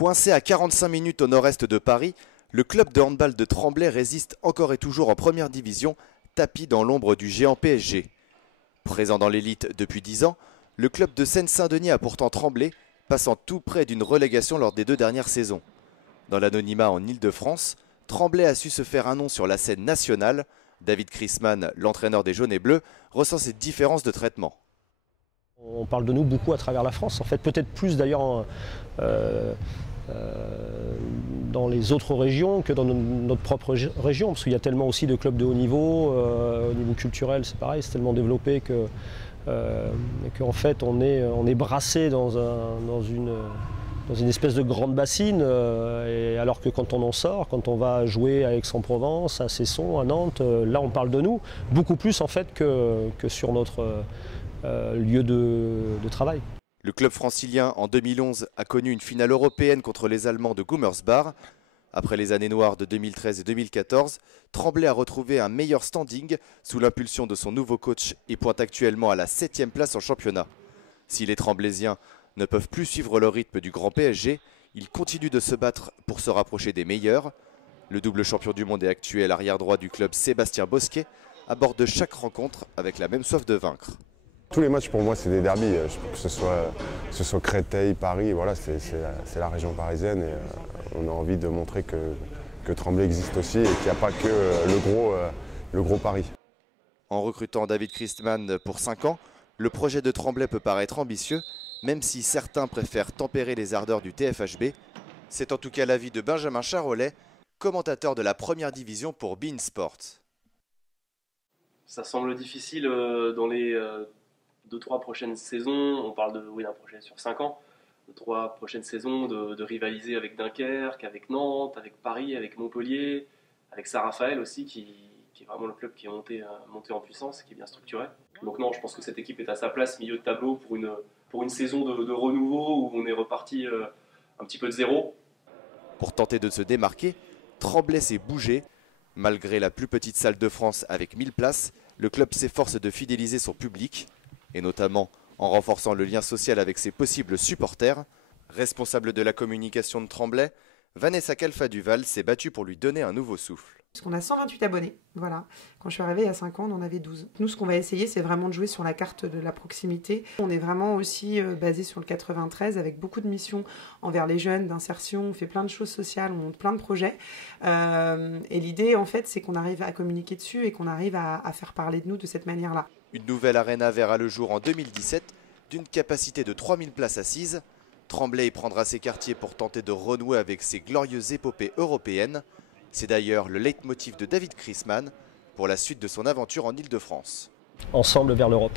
Coincé à 45 minutes au nord-est de Paris, le club de handball de Tremblay résiste encore et toujours en première division, tapi dans l'ombre du géant PSG. Présent dans l'élite depuis 10 ans, le club de Seine-Saint-Denis a pourtant tremblé, passant tout près d'une relégation lors des 2 dernières saisons. Dans l'anonymat en Île-de-France, Tremblay a su se faire un nom sur la scène nationale. David Christman, l'entraîneur des Jaunes et Bleus, ressent ces différences de traitement. On parle de nous beaucoup à travers la France, en fait peut-être plus d'ailleurs dans les autres régions que dans notre propre région, parce qu'il y a tellement aussi de clubs de haut niveau, au niveau culturel c'est pareil, c'est tellement développé qu'en fait on est brassé dans une espèce de grande bassine, et alors que quand on en sort, quand on va jouer à Aix-en-Provence, à Cesson, à Nantes, là on parle de nous, beaucoup plus en fait que sur notre lieu de travail. Le club francilien en 2011 a connu une finale européenne contre les Allemands de Gummersbach. Après les années noires de 2013 et 2014, Tremblay a retrouvé un meilleur standing sous l'impulsion de son nouveau coach et pointe actuellement à la 7e place en championnat. Si les Tremblaysiens ne peuvent plus suivre le rythme du grand PSG, ils continuent de se battre pour se rapprocher des meilleurs. Le double champion du monde et actuel arrière-droit du club Sébastien Bosquet aborde chaque rencontre avec la même soif de vaincre. Tous les matchs pour moi c'est des derbys, que ce soit Créteil, Paris, voilà, c'est la région parisienne et on a envie de montrer que Tremblay existe aussi et qu'il n'y a pas que le gros Paris. En recrutant David Christman pour 5 ans, le projet de Tremblay peut paraître ambitieux, même si certains préfèrent tempérer les ardeurs du TFHB. C'est en tout cas l'avis de Benjamin Charolais, commentateur de la première division pour beIN Sport. Ça semble difficile dans les 2-3 prochaines saisons, on parle d'un projet sur 5 ans, 3 prochaines saisons de rivaliser avec Dunkerque, avec Nantes, avec Paris, avec Montpellier, avec Saint-Raphaël aussi, qui est vraiment le club qui est monté en puissance, qui est bien structuré. Donc non, je pense que cette équipe est à sa place, milieu de tableau, pour une saison de renouveau où on est reparti un petit peu de zéro. Pour tenter de se démarquer, Tremblay s'est bougé. Malgré la plus petite salle de France avec 1000 places, le club s'efforce de fidéliser son public, et notamment en renforçant le lien social avec ses possibles supporters. Responsable de la communication de Tremblay, Vanessa Calfa-Duval s'est battue pour lui donner un nouveau souffle. Parce qu'on a 128 abonnés, voilà. Quand je suis arrivée il y a 5 ans, on en avait 12. Nous, ce qu'on va essayer, c'est vraiment de jouer sur la carte de la proximité. On est vraiment aussi basé sur le 93, avec beaucoup de missions envers les jeunes, d'insertion. On fait plein de choses sociales, on monte plein de projets. Et l'idée, en fait, c'est qu'on arrive à communiquer dessus et qu'on arrive à faire parler de nous de cette manière-là. Une nouvelle arena verra le jour en 2017, d'une capacité de 3000 places assises. Tremblay y prendra ses quartiers pour tenter de renouer avec ses glorieuses épopées européennes. C'est d'ailleurs le leitmotiv de David Christman pour la suite de son aventure en Île-de-France. Ensemble vers l'Europe.